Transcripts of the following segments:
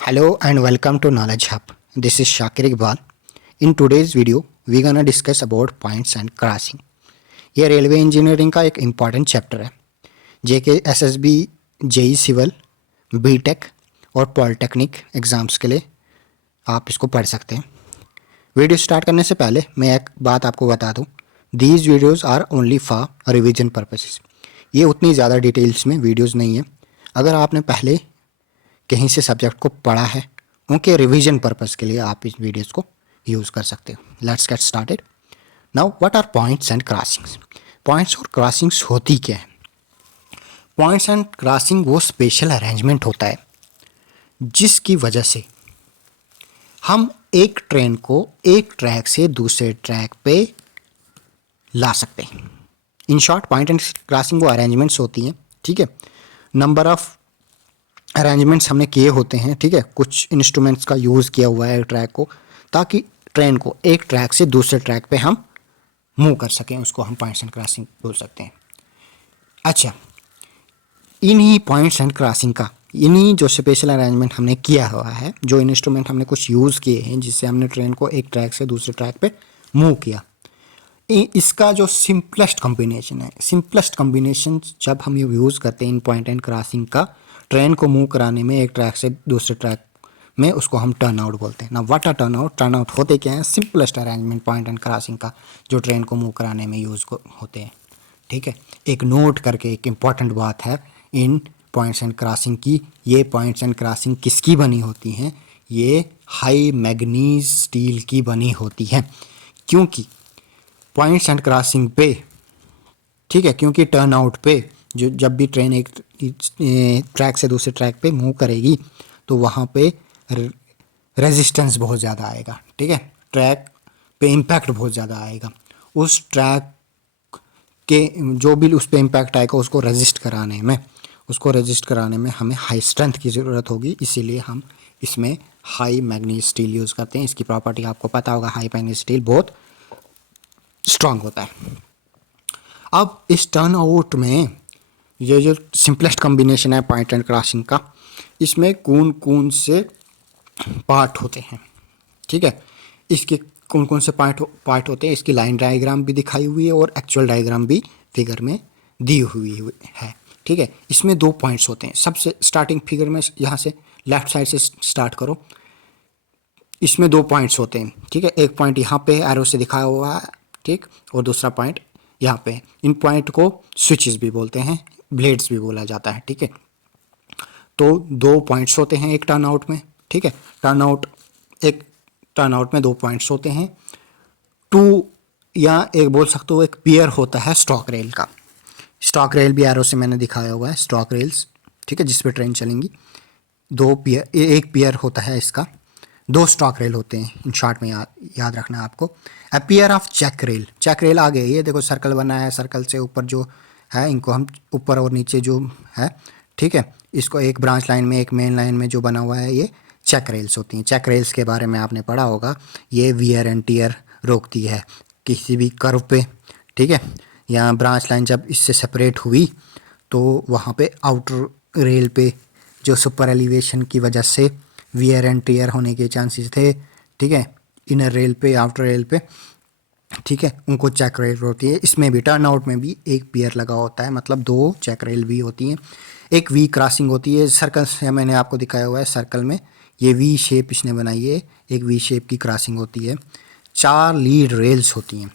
Hello and welcome to Knowledge Hub. This is Shakir Iqbal. In today's video, we're gonna discuss about points and crossing. ये railway engineering का एक important chapter है। JK SSB, JE civil, BTech और polytechnic exams के लिए आप इसको पढ़ सकते हैं। वीडियो स्टार्ट करने से पहले मैं एक बात आपको बता दूं, these videos are only for revision purposes. ये उतनी ज़्यादा डिटेल्स में वीडियोज़ नहीं है। अगर आपने पहले कहीं से सब्जेक्ट को पढ़ा है, उनके रिवीजन पर्पस के लिए आप इस वीडियोस को यूज़ कर सकते हो। Let's get started. Now what are points and crossings. Points और क्रॉसिंग्स होती क्या है? पॉइंट्स एंड क्रॉसिंग वो स्पेशल अरेंजमेंट होता है जिसकी वजह से हम एक ट्रेन को एक ट्रैक से दूसरे ट्रैक पे ला सकते हैं। In short, point and crossing वो अरेंजमेंट्स होती हैं, ठीक है। नंबर ऑफ अरेंजमेंट्स हमने किए होते हैं, ठीक है। कुछ इंस्ट्रूमेंट्स का यूज़ किया हुआ है ट्रैक को, ताकि ट्रेन को एक ट्रैक से दूसरे ट्रैक पे हम मूव कर सकें। उसको हम पॉइंट्स एंड क्रॉसिंग बोल सकते हैं। अच्छा, इन्हीं पॉइंट्स एंड क्रॉसिंग का, इन्हीं जो स्पेशल अरेंजमेंट हमने किया हुआ है, जो इंस्ट्रूमेंट हमने कुछ यूज़ किए हैं जिससे हमने ट्रेन को एक ट्रैक से दूसरे ट्रैक पे मूव किया, इसका जो सिंपलेस्ट कॉम्बिनेशन है, सिंपलेस्ट कॉम्बिनेशन जब हम ये यूज़ करते हैं इन पॉइंट एंड क्रॉसिंग का ट्रेन को मूव कराने में एक ट्रैक से दूसरे ट्रैक में, उसको हम टर्न आउट बोलते हैं ना। What are turn out? Turn out होते क्या है? Simplest arrangement point and crossing का जो ट्रेन को मूव कराने में यूज़ होते हैं, ठीक है। एक नोट करके एक इम्पॉर्टेंट बात है इन पॉइंट्स एंड क्रॉसिंग की, ये पॉइंट्स एंड क्रॉसिंग किसकी बनी होती हैं? ये हाई मैग्नीज स्टील की बनी होती है। क्योंकि पॉइंट्स एंड क्रॉसिंग पे, ठीक है, क्योंकि टर्न आउट पे जो जब भी ट्रेन एक ट्रैक से दूसरे ट्रैक पे मूव करेगी तो वहाँ पे रेजिस्टेंस बहुत ज़्यादा आएगा, ठीक है। ट्रैक पे इम्पैक्ट बहुत ज़्यादा आएगा। उस ट्रैक के जो भी उस पे इम्पैक्ट आएगा उसको रेजिस्ट कराने में हमें हाई स्ट्रेंथ की ज़रूरत होगी। इसीलिए हम इसमें हाई मैग्नीज स्टील यूज़ करते हैं। इसकी प्रॉपर्टी आपको पता होगा, हाई मैग्नीज स्टील बहुत स्ट्रांग होता है। अब इस टर्न आउट में ये जो सिंपलेस्ट कॉम्बिनेशन है पॉइंट एंड क्रॉसिंग का, इसमें कौन कौन से पार्ट होते हैं, ठीक है। इसके कौन कौन से पार्ट होते हैं, इसकी लाइन डायग्राम भी दिखाई हुई है और एक्चुअल डायग्राम भी फिगर में दी हुई है, ठीक है। इसमें दो पॉइंट्स होते हैं। सबसे स्टार्टिंग फिगर में यहाँ से लेफ्ट साइड से स्टार्ट करो, इसमें दो पॉइंट्स होते हैं, ठीक है। एक पॉइंट यहाँ पे एरो से दिखाया हुआ है, ठीक, और दूसरा पॉइंट यहाँ पे। इन पॉइंट को स्विचेस भी बोलते हैं, ब्लेड्स भी बोला जाता है, ठीक है। तो दो पॉइंट्स होते हैं एक टर्न आउट में, ठीक है। एक टर्न आउट में दो पॉइंट्स होते हैं। टू, या एक बोल सकते हो एक पियर होता है स्टॉक रेल का। स्टॉक रेल भी एरो से मैंने दिखाया हुआ है, स्टॉक रेल्स, ठीक है, जिस पे ट्रेन चलेंगी। दो पियर, एक पियर होता है इसका, दो स्टॉक रेल होते हैं। इन शॉर्ट में याद रखना है आपको। A pair of check rail, check rail आ गए, ये देखो सर्कल बना है, सर्कल से ऊपर जो है इनको हम ऊपर और नीचे जो है, ठीक है, इसको एक ब्रांच लाइन में एक मेन लाइन में जो बना हुआ है ये चेक रेल्स होती हैं। चेक रेल्स के बारे में आपने पढ़ा होगा, ये वियर एंड टियर रोकती है किसी भी कर्व पे, ठीक है। यहाँ ब्रांच लाइन जब इससे सेपरेट हुई तो वहाँ पे आउटर रेल पे जो सुपर एलिवेशन की वजह से वियर एंड टियर होने के चांसेस थे, ठीक है, इनर रेल पे, आउटर रेल पे, ठीक है, उनको चेक रेल होती है। इसमें भी टर्न आउट में भी एक पियर लगा होता है, मतलब दो चेक रेल भी होती हैं। एक वी क्रॉसिंग होती है, सर्कल से मैंने आपको दिखाया हुआ है, सर्कल में ये वी शेप इसने बनाई है, एक वी शेप की क्रॉसिंग होती है। चार लीड रेल्स होती हैं,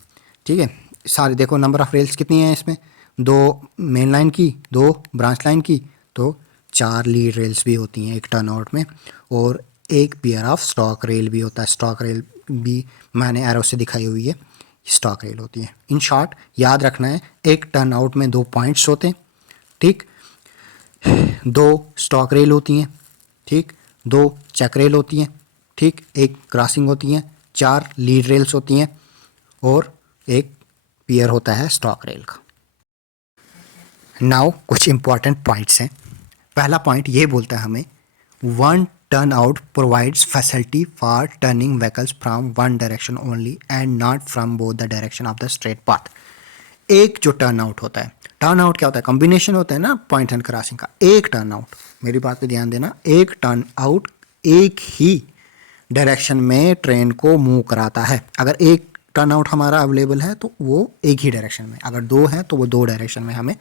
ठीक है। सारे देखो नंबर ऑफ रेल्स कितनी हैं इसमें, दो मेन लाइन की, दो ब्रांच लाइन की, तो चार लीड रेल्स भी होती हैं एक टर्न आउट में। और एक पेयर ऑफ स्टॉक रेल भी होता है, स्टॉक रेल भी मैंने एरो से दिखाई हुई है, स्टॉक रेल होती है। इन शॉर्ट याद रखना है, एक टर्न आउट में दो पॉइंट्स होते हैं, ठीक, दो स्टॉक रेल होती हैं, ठीक, दो चेक रेल होती हैं, ठीक, एक क्रॉसिंग होती हैं, चार लीड रेल्स होती हैं और एक पियर होता है स्टॉक रेल का। नाउ कुछ इंपॉर्टेंट पॉइंट्स हैं। पहला पॉइंट ये बोलता है हमें, one turn out provides facility for turning vehicles from one direction only and not from both the direction of the straight path. एक जो टर्न आउट होता है, टर्न आउट क्या होता है, कॉम्बिनेशन होता है ना पॉइंट एंड क्रॉसिंग का। एक टर्न आउट, मेरी बात पे ध्यान देना, एक टर्न आउट एक ही डायरेक्शन में ट्रेन को मूव कराता है। अगर एक टर्न आउट हमारा अवेलेबल है तो वो एक ही डायरेक्शन में, अगर दो है तो वो दो डायरेक्शन में हमें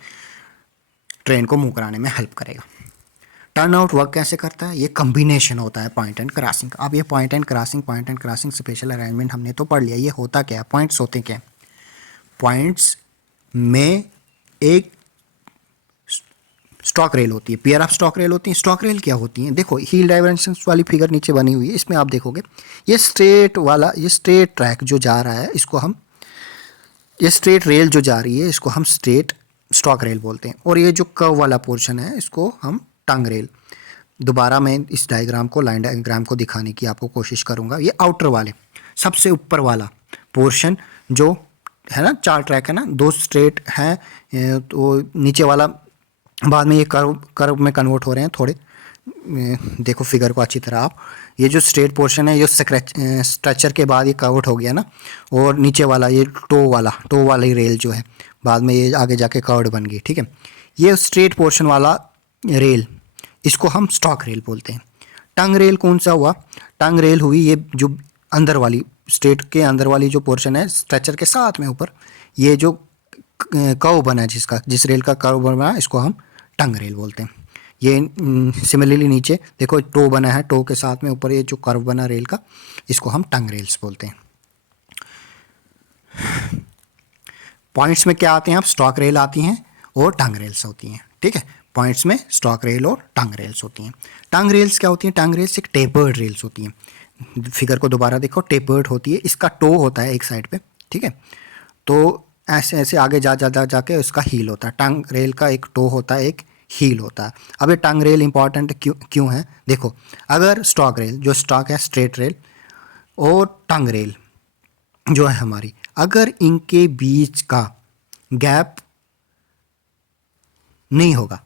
ट्रेन को मूव कराने में हेल्प करेगा। टर्न आउट वर्क कैसे करता है? ये कम्बिनेशन होता है पॉइंट एंड क्रॉसिंग। अब ये point and crossing special arrangement हमने तो पढ़ लिया। ये होता क्या है? पॉइंट्स होते क्या है? पॉइंट्स में एक स्टॉक रेल होती है, पेयर ऑफ स्टॉक रेल होती है। स्टॉक रेल क्या होती है? देखो हील डाइवर्जेंस वाली फिगर नीचे बनी हुई है, इसमें आप देखोगे ये स्ट्रेट वाला, ये स्ट्रेट ट्रैक जो जा रहा है इसको हम, ये स्ट्रेट रेल जो जा रही है इसको हम स्ट्रेट स्टॉक रेल बोलते हैं, और ये जो कर्व वाला पोर्शन है इसको हम टंग रेल। दोबारा मैं इस डायग्राम को, लाइन डायग्राम को दिखाने की आपको कोशिश करूंगा। ये आउटर वाले सबसे ऊपर वाला पोर्शन जो है ना, चार ट्रैक है ना, दो स्ट्रेट है, तो नीचे वाला बाद में ये कर्व में कन्वर्ट हो रहे हैं थोड़े। देखो फिगर को अच्छी तरह आप, ये जो स्ट्रेट पोर्शन है ये स्ट्रक्चर के बाद ये कन्वर्ट हो गया ना, और नीचे वाला ये टो वाली रेल जो है बाद में ये आगे जाके कर्व्ड बन गई, ठीक है। ये स्ट्रेट पोर्शन वाला रेल, इसको हम स्टॉक रेल बोलते हैं। टंग रेल कौन सा हुआ? टंग रेल हुई ये जो अंदर वाली, स्ट्रेट के अंदर वाली जो पोर्शन है स्ट्रक्चर के साथ में ऊपर, ये जो कर्व बना है, जिस रेल का कर्व बना है इसको हम टंग रेल बोलते हैं। ये सिमिलरली नीचे देखो टो बना है, टो के साथ में ऊपर ये जो कर्व बना रेल का, इसको हम टंग रेल्स बोलते हैं। पॉइंट्स में क्या आते हैं? अब स्टॉक रेल आती हैं और टंग रेल्स होती हैं, ठीक है। पॉइंट्स में स्टॉक रेल और टंग रेल्स होती हैं। टंग रेल्स क्या होती हैं? टंग रेल्स एक टेपर्ड रेल्स होती हैं। फिगर को दोबारा देखो, टेपर्ड होती है, इसका टो होता है एक साइड पे, ठीक है। तो ऐसे ऐसे आगे जाके उसका हील होता है। टंग रेल का एक टो होता है, एक हील होता है। अब ये टंग रेल इंपॉर्टेंट क्यों है? देखो, अगर स्टॉक रेल, जो स्टॉक है स्ट्रेट रेल, और टंग रेल जो है हमारी, अगर इनके बीच का गैप नहीं होगा,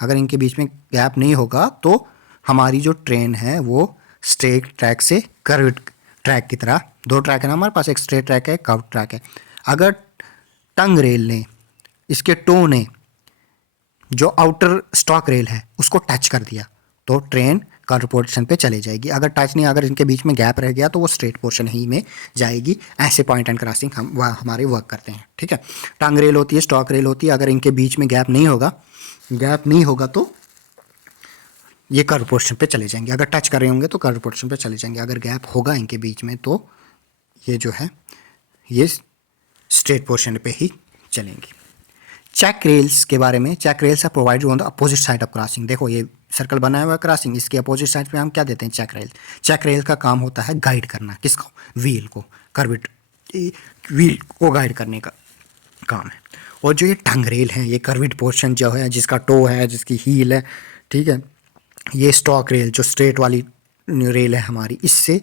अगर इनके बीच में गैप नहीं होगा तो हमारी जो ट्रेन है वो स्ट्रेट ट्रैक से कर्व ट्रैक की तरह, दो ट्रैक है ना हमारे पास, एक स्ट्रेट ट्रैक है, एक कर्व ट्रैक है। अगर टंग रेल ने, इसके टो ने जो आउटर स्टॉक रेल है उसको टच कर दिया तो ट्रेन कर्व पोर्शन पे चले जाएगी। अगर टच नहीं, अगर इनके बीच में गैप रह गया तो वो स्ट्रेट पोर्शन ही में जाएगी। ऐसे पॉइंट एंड क्रॉसिंग हम हमारे वर्क करते हैं, ठीक है। टंग रेल होती है, स्टॉक रेल होती है, अगर इनके बीच में गैप नहीं होगा तो ये कर्व पोर्शन पे चले जाएंगे। अगर टच कर रहे होंगे तो कर्व पोर्शन पे चले जाएंगे, अगर गैप होगा इनके बीच में तो ये जो है ये स्ट्रेट पोर्शन पे ही चलेंगी। चेक रेल्स के बारे में, check rails are provided on the opposite side of crossing. देखो ये सर्कल बनाया हुआ है क्रॉसिंग, इसके अपोजिट साइड पे हम क्या देते हैं? Check rail. चेक रेल का काम होता है गाइड करना, किसको? व्हील को, कर्विट व्हील को गाइड करने का काम है। और जो ये टंग रेल है, ये कर्विड पोर्शन जो है, जिसका टो है, जिसकी हील है, ठीक है, ये स्टॉक रेल जो स्ट्रेट वाली रेल है हमारी, इससे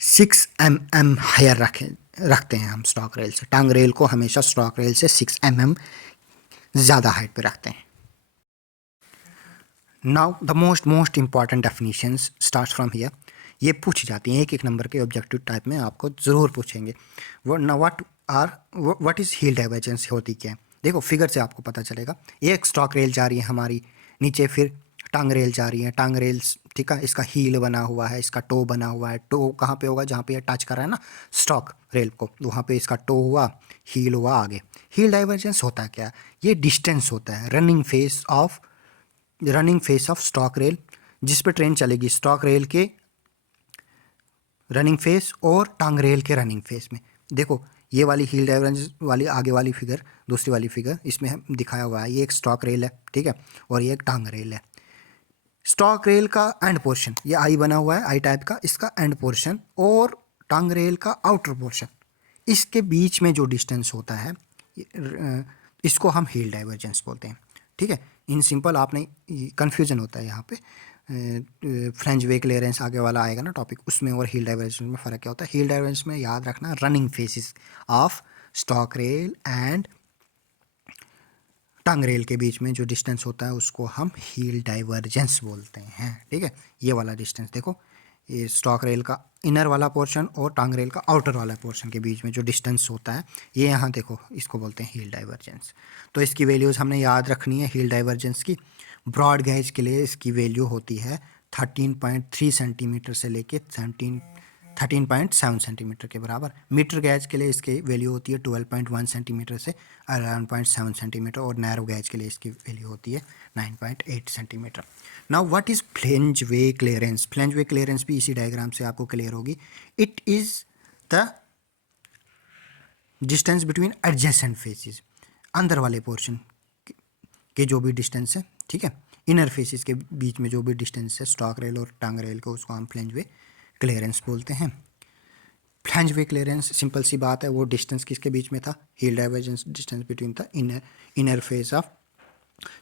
6 mm हायर रखते हैं हम स्टॉक रेल से। टंग रेल को हमेशा स्टॉक रेल से 6 mm ज़्यादा हाइट पे रखते हैं। Now the most important definitions start from here. ये पूछी जाती हैं एक एक नंबर के ऑब्जेक्टिव टाइप में, आपको ज़रूर पूछेंगे। व्हाट इज़ हील डाइवर्जेंस होती क्या है? देखो फिगर से आपको पता चलेगा। एक स्टॉक रेल जा रही है हमारी नीचे, फिर टंग रेल जा रही है, टंग रेल्स, ठीक है, इसका हील बना हुआ है, इसका टो बना हुआ है। टो कहाँ पे होगा? जहाँ पे ये टच कर रहा है ना स्टॉक रेल को, वहाँ पे इसका टो हुआ, हील हुआ आगे। हील डाइवर्जेंस होता है क्या? ये डिस्टेंस होता है running face of stock rail, जिस पे ट्रेन चलेगी, स्टॉक रेल के रनिंग फेस और टंग रेल के रनिंग फेस में। देखो ये वाली हील डाइवर्जेंस वाली आगे वाली फिगर, दूसरी वाली फिगर, इसमें दिखाया हुआ है ये एक स्टॉक रेल है, ठीक है, और ये एक टंग रेल है। स्टॉक रेल का एंड पोर्शन, ये आई बना हुआ है आई टाइप का, इसका एंड पोर्शन, और टंग रेल का आउटर पोर्शन, इसके बीच में जो डिस्टेंस होता है इसको हम हील डाइवर्जेंस बोलते हैं, ठीक है। इन सिंपल, आपने कन्फ्यूजन होता है यहाँ पे, फ्रेंच वे क्लियरेंस आगे वाला आएगा ना टॉपिक, उसमें और हील डाइवर्जेंस में फ़र्क क्या होता है। हील डाइवर्जेंस में याद रखना running faces of stock rail and tongue rail के बीच में जो डिस्टेंस होता है उसको हम हील डाइवर्जेंस बोलते हैं, ठीक है। ये वाला डिस्टेंस देखो, ये स्टॉक रेल का इनर वाला पोर्शन और टंग रेल का आउटर वाला पोर्शन के बीच में जो डिस्टेंस होता है, ये यहाँ देखो, इसको बोलते हैं हील डाइवर्जेंस। तो इसकी वैल्यूज़ हमने याद रखनी है हील डाइवर्जेंस की। ब्रॉड गेज के लिए इसकी वैल्यू होती है 13.3 सेंटीमीटर से लेके 13.7 सेंटीमीटर के बराबर। मीटर गैज के लिए इसकी वैल्यू होती है 12.1 सेंटीमीटर से 11.7 सेंटीमीटर, और नैरो गैज के लिए इसकी वैल्यू होती है 9.8 centimetre. Now what is flange way clearance? Flange way clearance भी इसी डायग्राम से आपको क्लियर होगी। It is the distance between adjacent faces, अंदर वाले पोर्शन के जो भी डिस्टेंस है, ठीक है, इनर फेसेस के बीच में जो भी डिस्टेंस है स्टॉक रेल और टंग रेल को, उसको हम फ्लेंज वे क्लियरेंस बोलते हैं। फ्लेंज वे क्लियरेंस सिंपल सी बात है, वो डिस्टेंस किसके बीच में था? Heel divergence distance between the inner face of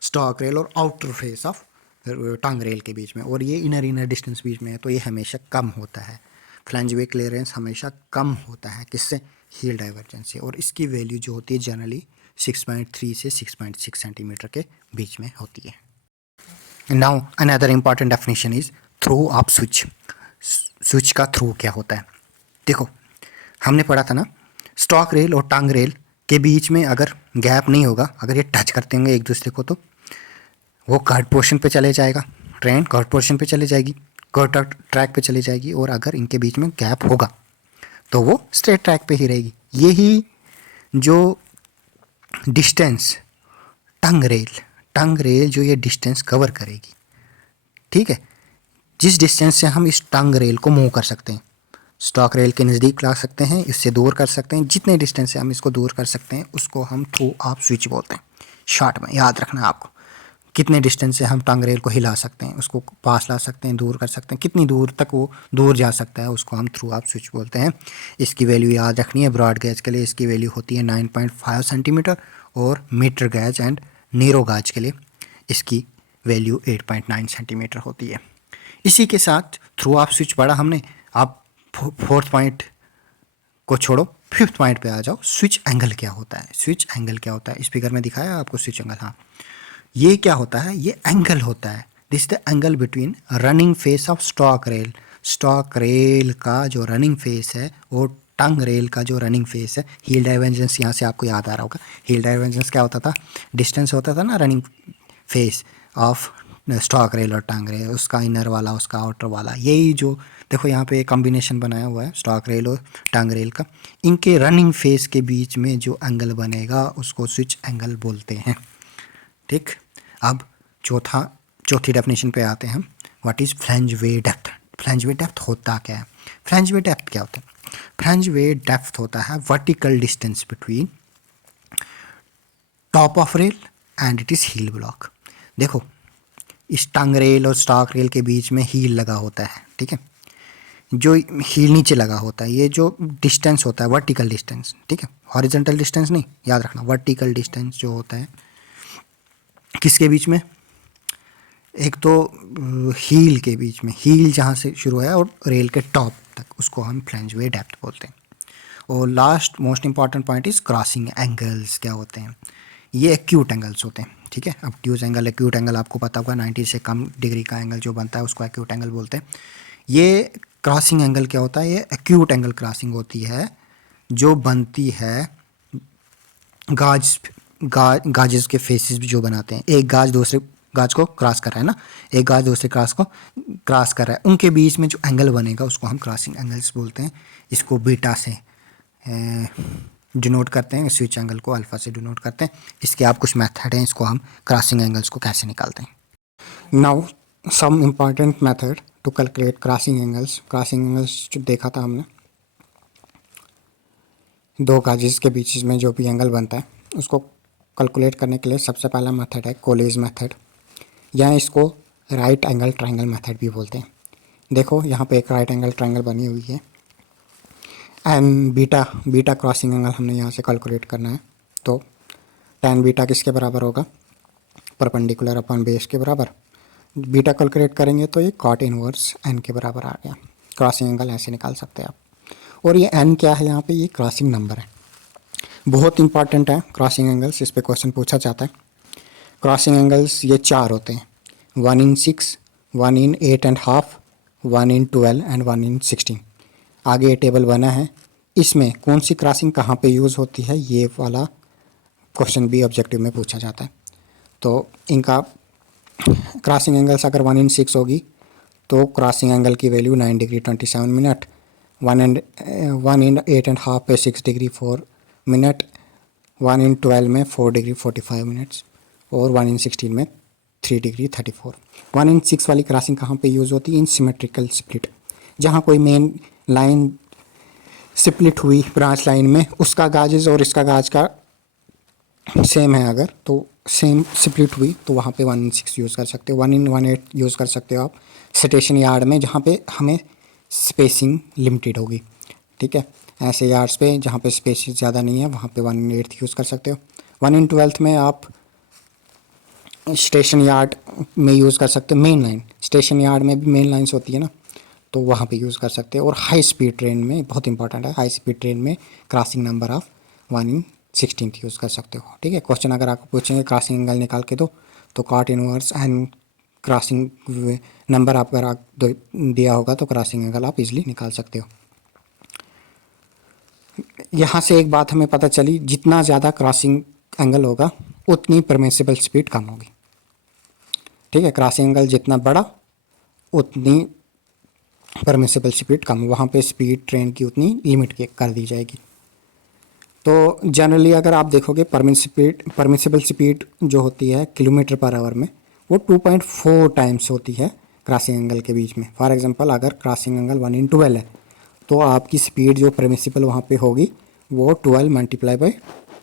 stock rail और outer face of tongue rail के बीच में, और ये इनर डिस्टेंस बीच में है, तो ये हमेशा कम होता है। फ्लेंज वे क्लियरेंस हमेशा कम होता है किससे? हील डाइवर्जेंस से, और इसकी वैल्यू जो होती है जनरली 6.3 से 6.6 सेंटीमीटर के बीच में होती है। Now another important definition is through off switch. Switch का थ्रू क्या होता है? देखो, हमने पढ़ा था ना, स्टॉक रेल और टंग रेल के बीच में अगर गैप नहीं होगा, अगर ये टच करते होंगे एक दूसरे को, तो वो कर्व पोर्शन पे चले जाएगा, ट्रेन कर्व पोर्शन पे चले जाएगी, कर्व ट्रैक पे चले जाएगी, और अगर इनके बीच में गैप होगा तो वो स्ट्रेट ट्रैक पे ही रहेगी। यही जो डिस्टेंस टंग रेल जो ये डिस्टेंस कवर करेगी, ठीक है, जिस डिस्टेंस से हम इस टंग रेल को मूव कर सकते हैं, स्टॉक रेल के नज़दीक ला सकते हैं, इससे दूर कर सकते हैं, जितने डिस्टेंस से हम इसको दूर कर सकते हैं उसको हम थ्रू ऑफ स्विच बोलते हैं। शॉर्ट में याद रखना है आपको, कितने डिस्टेंस से हम टंग रेल को हिला सकते हैं, उसको पास ला सकते हैं, दूर कर सकते हैं, कितनी दूर तक वो दूर जा सकता है, उसको हम थ्रू ऑफ स्विच बोलते हैं। इसकी वैल्यू याद रखनी है। ब्रॉड गैज के लिए इसकी वैल्यू होती है 9.5 सेंटीमीटर, और metre gauge and narrow gauge के लिए इसकी वैल्यू 8.9 सेंटीमीटर होती है। इसी के साथ थ्रू ऑफ स्विच पढ़ा हमने। आप फोर्थ पॉइंट को छोड़ो, फिफ्थ पॉइंट पे आ जाओ। स्विच एंगल क्या होता है? स्विच एंगल क्या होता है? स्पीकर में दिखाया आपको स्विच एंगल। हाँ, ये क्या होता है? ये एंगल होता है, this the angle between running face of stock rail. Stock rail का जो रनिंग फेस है और टंग रेल का जो रनिंग फेस है। हील डाइवर्जेंस यहाँ से आपको याद आ रहा होगा। हील डाइवर्जेंस क्या होता था? डिस्टेंस होता था ना running face of stock rail और टंग रेल, उसका इनर वाला, उसका आउटर वाला। यही जो देखो यहाँ पे कॉम्बिनेशन बनाया हुआ है स्टॉक रेल और टंग रेल का, इनके रनिंग फेस के बीच में जो एंगल बनेगा उसको स्विच एंगल बोलते हैं। ठीक, अब चौथी डेफिनेशन पे आते हैं हम। What is flange way depth? Flange way depth होता क्या है? फ्लेंज वे डेप्थ क्या होता है? फ्लेंज वे डेप्थ होता है vertical distance between top of rail and it is heel block. देखो, इस टंग रेल और स्टॉक रेल के बीच में हील लगा होता है, ठीक है, जो हील नीचे लगा होता है, ये जो डिस्टेंस होता है वर्टिकल डिस्टेंस, ठीक है, हॉरिजॉन्टल डिस्टेंस नहीं, याद रखना, वर्टिकल डिस्टेंस जो होता है किसके बीच में? एक तो हील के बीच में, हील जहाँ से शुरू है और रेल के टॉप तक, उसको हम फ्लेंज वे डेप्थ बोलते हैं। और last most important point is crossing angles क्या होते हैं? ये एक्यूट एंगल्स होते हैं, ठीक है। ऑब्ट्यूज एंगल, एक्यूट एंगल आपको पता होगा, 90 से कम डिग्री का एंगल जो बनता है उसको एक्यूट एंगल बोलते हैं। ये क्रॉसिंग एंगल क्या होता है? ये एक्यूट एंगल क्रॉसिंग होती है जो बनती है गाजेस के फेसेस भी जो बनाते हैं, एक गाज दूसरे गाज को क्रॉस कर रहा है ना, एक गाज दूसरे गाज को क्रॉस कर रहा है, उनके बीच में जो एंगल बनेगा उसको हम क्रॉसिंग एंगल्स बोलते हैं। इसको बीटा से डिनोट करते हैं, स्विच एंगल को अल्फा से डिनोट करते हैं। इसके आप कुछ मेथड हैं, इसको हम क्रॉसिंग एंगल्स को कैसे निकालते हैं। Now some important method to calculate crossing angles. Crossing angles जो देखा था हमने, दो गाजेस के बीच में जो भी एंगल बनता है उसको कैलकुलेट करने के लिए सबसे पहला मेथड है कोलेज मेथड, या इसको राइट एंगल ट्रायंगल मेथड भी बोलते हैं। देखो यहाँ पे एक राइट एंगल ट्रायंगल बनी हुई है एंड बीटा क्रॉसिंग एंगल हमने यहाँ से कैलकुलेट करना है, तो tan बीटा किसके बराबर होगा? परपेंडिकुलर अपॉन बेस के बराबर। बीटा कैलकुलेट करेंगे तो ये cot इनवर्स n के बराबर आ गया। क्रॉसिंग एंगल ऐसे निकाल सकते हैं आप। और ये n क्या है यहाँ पे? ये क्रॉसिंग नंबर है, बहुत इंपॉर्टेंट है क्रॉसिंग एंगल्स, इस पे क्वेश्चन पूछा जाता है। क्रॉसिंग एंगल्स ये चार होते हैं, 1 in 6, 1 in 8.5, 1 in 12 and 1 in 16। आगे ये टेबल बना है, इसमें कौन सी क्रॉसिंग कहाँ पे यूज़ होती है ये वाला क्वेश्चन भी ऑब्जेक्टिव में पूछा जाता है। तो इनका क्रॉसिंग एंगल्स अगर 1 in 6 होगी तो क्रॉसिंग एंगल की वैल्यू 9 डिग्री 27 मिनट, 1 in 8.5 पे 6 डिग्री 4 मिनट, 1 in 12 में 4 डिग्री 45 मिनट्स और 1 in 16 में 3 डिग्री 34। 1 in 6 वाली क्रॉसिंग कहाँ पे यूज़ होती है? इन सिमेट्रिकल स्प्लिट, जहाँ कोई मेन लाइन स्प्लिट हुई ब्रांच लाइन में, उसका गाजेज और इसका गाज का सेम है, अगर तो सेम स्प्लिट हुई तो वहाँ पे 1 in 6 यूज़ कर सकते हो। 1 in 1/8 यूज़ कर सकते हो आप स्टेशन यार्ड में, जहाँ पे हमें स्पेसिंग लिमिटेड होगी, ठीक है। ऐसे यार्ड्स पे जहाँ पे स्पेस ज़्यादा नहीं है वहाँ पे 1 in 8 यूज़ कर सकते हो। 1 in 12 में आप स्टेशन यार्ड में यूज़ कर सकते हो। मेन लाइन, स्टेशन यार्ड में भी मेन लाइन्स होती है ना, तो वहाँ पे यूज़ कर सकते हो। और हाई स्पीड ट्रेन में बहुत इंपॉर्टेंट है, हाई स्पीड ट्रेन में crossing number of 1 in 16 use कर सकते हो, ठीक है। क्वेश्चन अगर आपको पूछेंगे क्रॉसिंग एंगल निकाल के दो, तो cot inverse and crossing number आप अगर दिया होगा तो क्रॉसिंग एंगल आप इजीली निकाल सकते हो। यहाँ से एक बात हमें पता चली, जितना ज़्यादा क्रॉसिंग एंगल होगा उतनी परमिसिबल स्पीड कम होगी, ठीक है। क्रॉसिंग एंगल जितना बड़ा उतनी परमिसिबल स्पीड कम, वहाँ पे स्पीड ट्रेन की उतनी लिमिट कर दी जाएगी। तो जनरली अगर आप देखोगे परमिसिबल स्पीड जो होती है किलोमीटर पर आवर में, वो 2.4 टाइम्स होती है क्रॉसिंग एंगल के बीच में। फॉर एग्जांपल अगर क्रॉसिंग एंगल 1 in 12 है तो आपकी स्पीड जो परमिसिबल वहाँ पे होगी वो 12 मल्टीप्लाई बाई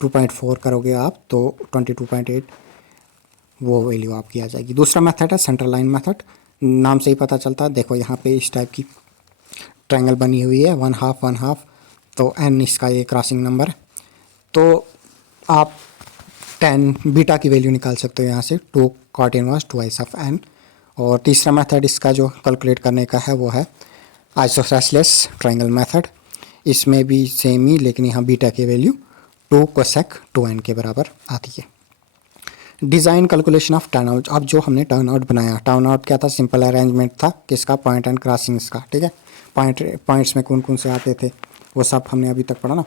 2.4 करोगे आप तो 22.8 वो वैल्यू आपकी आ जाएगी। दूसरा मेथड है सेंट्रल लाइन मेथड, नाम से ही पता चलता है। देखो यहाँ पे इस टाइप की ट्रायंगल बनी हुई है, 1/2 तो n इसका ये क्रॉसिंग नंबर है। तो आप 10 बीटा की वैल्यू निकाल सकते हो यहाँ से, 2 cot इनवर्स 2/n। और तीसरा मेथड इसका जो कैलकुलेट करने का है वो है आइसोसेलेस ट्रायंगल मेथड। इसमें भी सेम ही, लेकिन यहाँ बीटा की वैल्यू 2 cosec 2n के बराबर आती है। Design calculation of turn out, अब जो हमने टर्न आउट बनाया, टर्न आउट क्या था? सिंपल अरेंजमेंट था किसका? पॉइंट एंड क्रॉसिंग्स का, ठीक है। पॉइंट्स में कौन कौन से आते थे वो सब हमने अभी तक पढ़ा ना।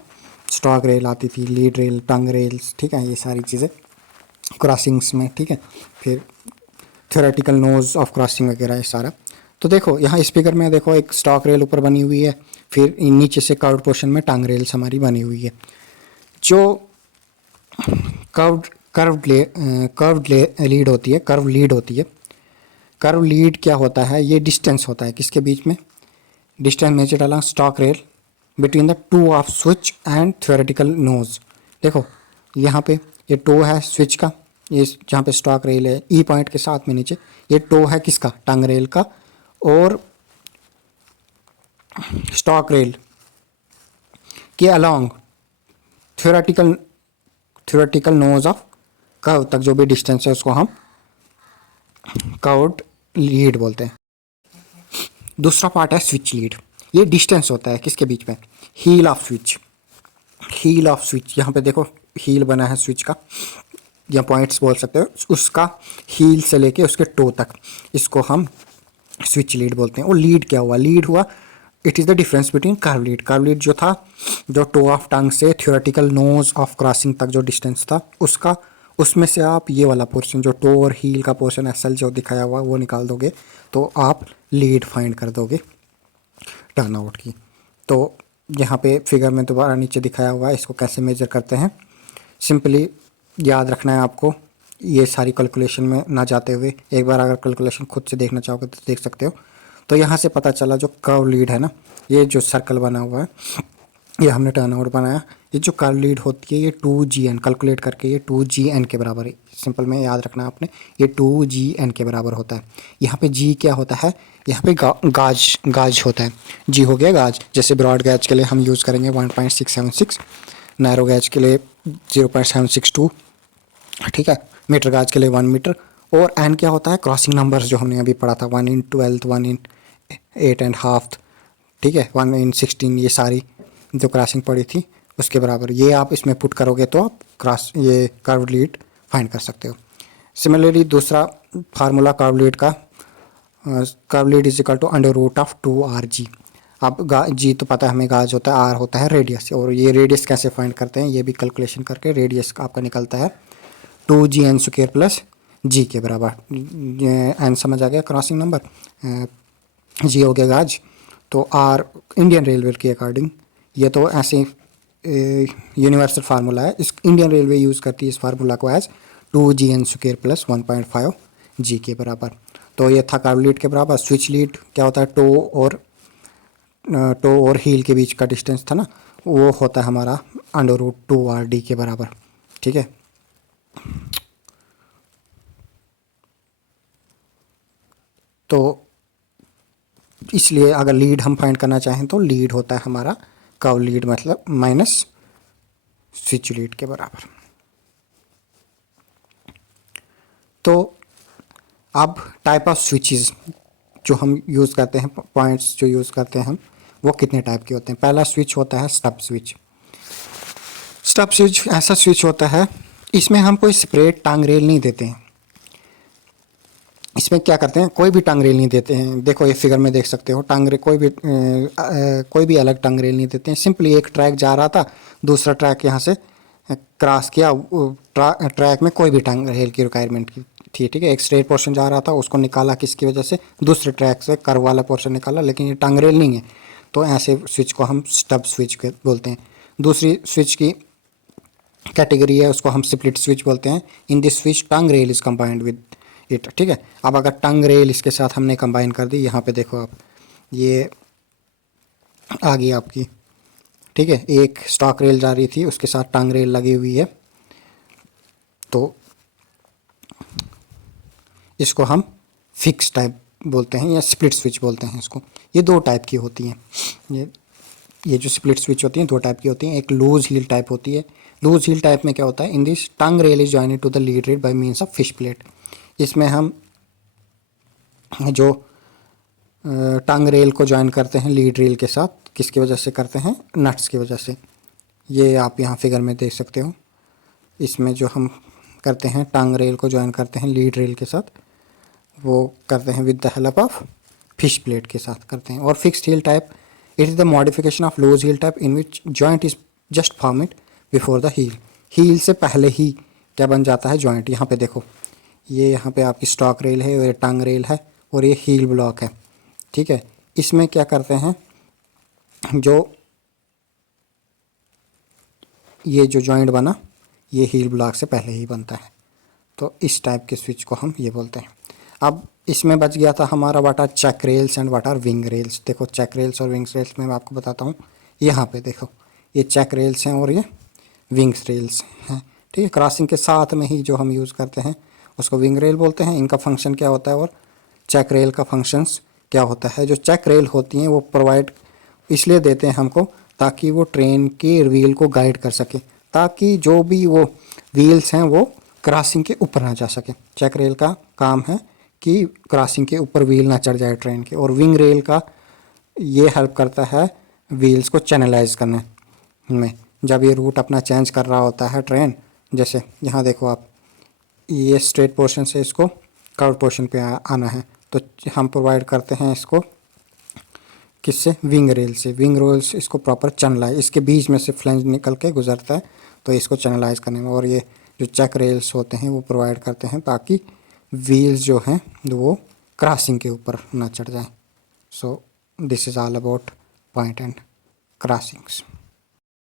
स्टॉक रेल आती थी, लीड रेल, टंग रेल्स, ठीक है, ये सारी चीज़ें क्रॉसिंग्स में, ठीक है। फिर थ्योरेटिकल नोज ऑफ क्रॉसिंग वगैरह ये सारा। तो देखो यहाँ इस फिगर में देखो एक स्टॉक रेल ऊपर बनी हुई है, फिर नीचे से कर्व्ड पोर्शन में टंग रेल्स हमारी बनी हुई है। जो कर्व्ड लीड होती है, कर्व लीड होती है। कर्व लीड क्या होता है? ये डिस्टेंस होता है किसके बीच में? Distance measured along stock rail between the toe of switch and theoretical nose. देखो यहाँ पे ये टो है स्विच का, ये जहाँ पे स्टॉक रेल है ई पॉइंट के साथ में नीचे, ये टो है किसका? टंग रेल का। और स्टॉक रेल के along theoretical nose of curve तक जो भी डिस्टेंस है उसको हम कर्व्ड लीड बोलते हैं। दूसरा पार्ट है स्विच लीड, ये डिस्टेंस होता है किसके बीच में? Heel of switch, heel of switch. यहाँ पे देखो हील बना है स्विच का, या पॉइंट्स बोल सकते हो, उसका हील से लेके उसके टो तक, इसको हम स्विच लीड बोलते हैं। और लीड क्या हुआ? लीड हुआ it is the difference between curve lead. Curve lead जो था, जो टो ऑफ टंग से थ्योरेटिकल नोज ऑफ क्रॉसिंग तक जो डिस्टेंस था उसका, उसमें से आप ये वाला पोर्शन जो टो और हील का पोर्शन एसएल जो दिखाया हुआ वो निकाल दोगे तो आप लीड फाइंड कर दोगे टर्न आउट की। तो यहाँ पे फिगर में दोबारा नीचे दिखाया हुआ है, इसको कैसे मेजर करते हैं। सिंपली याद रखना है आपको, ये सारी कैलकुलेशन में ना जाते हुए एक बार अगर कैलकुलेशन खुद से देखना चाहोगे तो देख सकते हो। तो यहाँ से पता चला जो कर्व लीड है ना, ये जो सर्कल बना हुआ है ये हमने टर्न आउट बनाया। ये जो कर्व लीड होती है ये 2GN कैलकुलेट करके ये 2GN के बराबर है। सिंपल में याद रखना आपने, ये 2GN के बराबर होता है। यहाँ पे G क्या होता है? यहाँ पे गाज होता है। G हो गया गाज, जैसे ब्रॉड गैज के लिए हम यूज़ करेंगे 1.676, नैरो गैज के लिए 0.762, ठीक है, मीटर गाज के लिए 1 मीटर। और N क्या होता है? क्रॉसिंग नंबर्स जो हमने अभी पढ़ा था, 1 in 12, 1 in 8.5, ठीक है, 1 in 16, ये सारी जो क्रॉसिंग पड़ी थी उसके बराबर। ये आप इसमें पुट करोगे तो आप ये कर्व लीड फाइंड कर सकते हो। सिमिलरली दूसरा फार्मूला कर्व लीड का, curve lead is equal to √2RG। अब जी तो पता है हमें, गाज होता है, आर होता है रेडियस। और ये रेडियस कैसे फाइंड करते हैं? ये भी कैलकुलेशन करके रेडियस आपका निकलता है 2GN² + G के बराबर। एन समझ आ गया क्रॉसिंग नंबर। जियो के गाज। तो आर इंडियन रेलवे के अकॉर्डिंग ये तो ऐसे यूनिवर्सल फार्मूला है। इस इंडियन रेलवे यूज़ करती है इस फार्मूला को एज 2GN² + 1.5 G के बराबर। तो ये था कर्व लीड के बराबर। स्विच लीड क्या होता है, टो और हील के बीच का डिस्टेंस था ना, वो होता है हमारा √2RD के बराबर। ठीक है, तो इसलिए अगर लीड हम फाइंड करना चाहें तो लीड होता है हमारा कर्व लीड मतलब माइनस स्विच लीड के बराबर। तो अब टाइप ऑफ स्विचेस जो हम यूज़ करते हैं, पॉइंट्स जो यूज़ करते हैं हम, वो कितने टाइप के होते हैं। पहला स्विच होता है स्टब स्विच। स्टब स्विच ऐसा स्विच होता है, इसमें हम कोई सेपरेट टांग रेल नहीं देते हैं। इसमें क्या करते हैं, कोई भी टांग रेल नहीं देते हैं। देखो ये फिगर में देख सकते हो, टांग रेल कोई भी अलग टांग रेल नहीं देते हैं। सिंपली एक ट्रैक जा रहा था, दूसरा ट्रैक यहाँ से क्रॉस किया, ट्रैक में कोई भी टांग रेल की रिक्वायरमेंट की थी। ठीक है, एक स्ट्रेट पोर्शन जा रहा था, उसको निकाला किसकी वजह से, दूसरे ट्रैक से कर्व वाला पोर्शन निकाला, लेकिन ये टांग रेल नहीं है। तो ऐसे स्विच को हम स्टब स्विच बोलते हैं। दूसरी स्विच की कैटेगरी है, उसको हम स्प्लिट स्विच बोलते हैं। In this switch tongue rail is combined with it. ठीक है, अब अगर टंग रेल इसके साथ हमने कंबाइन कर दी, यहाँ पे देखो आप, ये आ गई आपकी। ठीक है, एक स्टॉक रेल जा रही थी, उसके साथ टंग रेल लगी हुई है, तो इसको हम फिक्स टाइप बोलते हैं या स्प्लिट स्विच बोलते हैं इसको। ये दो टाइप की होती हैं। ये जो स्प्लिट स्विच होती हैं दो टाइप की होती हैं। एक लूज हील टाइप होती है। लूज हील टाइप में क्या होता है, in this tongue rail is jointed to the lead rail by means of fish plate. इसमें हम जो टंग रेल को ज्वाइन करते हैं लीड रेल के साथ, किसकी वजह से करते हैं, नट्स की वजह से। ये आप यहाँ फिगर में देख सकते हो। इसमें जो हम करते हैं टंग रेल को ज्वाइन करते हैं लीड रेल के साथ, वो करते हैं with the help of fish plate के साथ करते हैं। और fixed heel type, it is the modification of loose heel type in which joint is just formed before the heel. Heel से पहले ही क्या बन जाता है, जॉइंट। यहाँ पे देखो, ये यहाँ पे आपकी स्टॉक रेल है, और ये टंग रेल है, और ये हील ब्लॉक है। ठीक है, इसमें क्या करते हैं, जो ये जो जॉइंट बना, ये हील ब्लॉक से पहले ही बनता है। तो इस टाइप के स्विच को हम ये बोलते हैं। अब इसमें बच गया था हमारा what are check rails and what are wing rails. देखो चेक रेल्स और विंग्स रेल्स में मैं आपको बताता हूँ। यहाँ पे देखो, ये चेक रेल्स हैं और ये विंग्स रेल्स हैं। ठीक है, क्रॉसिंग के साथ में ही जो हम यूज़ करते हैं उसको विंग रेल बोलते हैं। इनका फंक्शन क्या होता है और चेक रेल का फंक्शंस क्या होता है। जो चेक रेल होती हैं वो प्रोवाइड इसलिए देते हैं हमको, ताकि वो ट्रेन की व्हील को गाइड कर सके, ताकि जो भी वो व्हील्स हैं वो क्रॉसिंग के ऊपर ना जा सके। चेक रेल का काम है कि क्रॉसिंग के ऊपर व्हील ना चढ़ जाए ट्रेन के। और विंग रेल का ये हेल्प करता है व्हील्स को चैनलाइज करने में। जब ये रूट अपना चेंज कर रहा होता है ट्रेन, जैसे यहाँ देखो आप, ये स्ट्रेट पोर्शन से इसको कर्व पोर्शन पे आना है, तो हम प्रोवाइड करते हैं इसको किससे, विंग रेल से। विंग रेल्स इसको प्रॉपर चैनलाइज, इसके बीच में से फ्लैंज निकल के गुजरता है, तो इसको चैनलाइज करने में। और ये जो चेक रेल्स होते हैं वो प्रोवाइड करते हैं ताकि व्हील्स जो हैं वो क्रॉसिंग के ऊपर ना चढ़ जाएं। So this is all about point and crossings.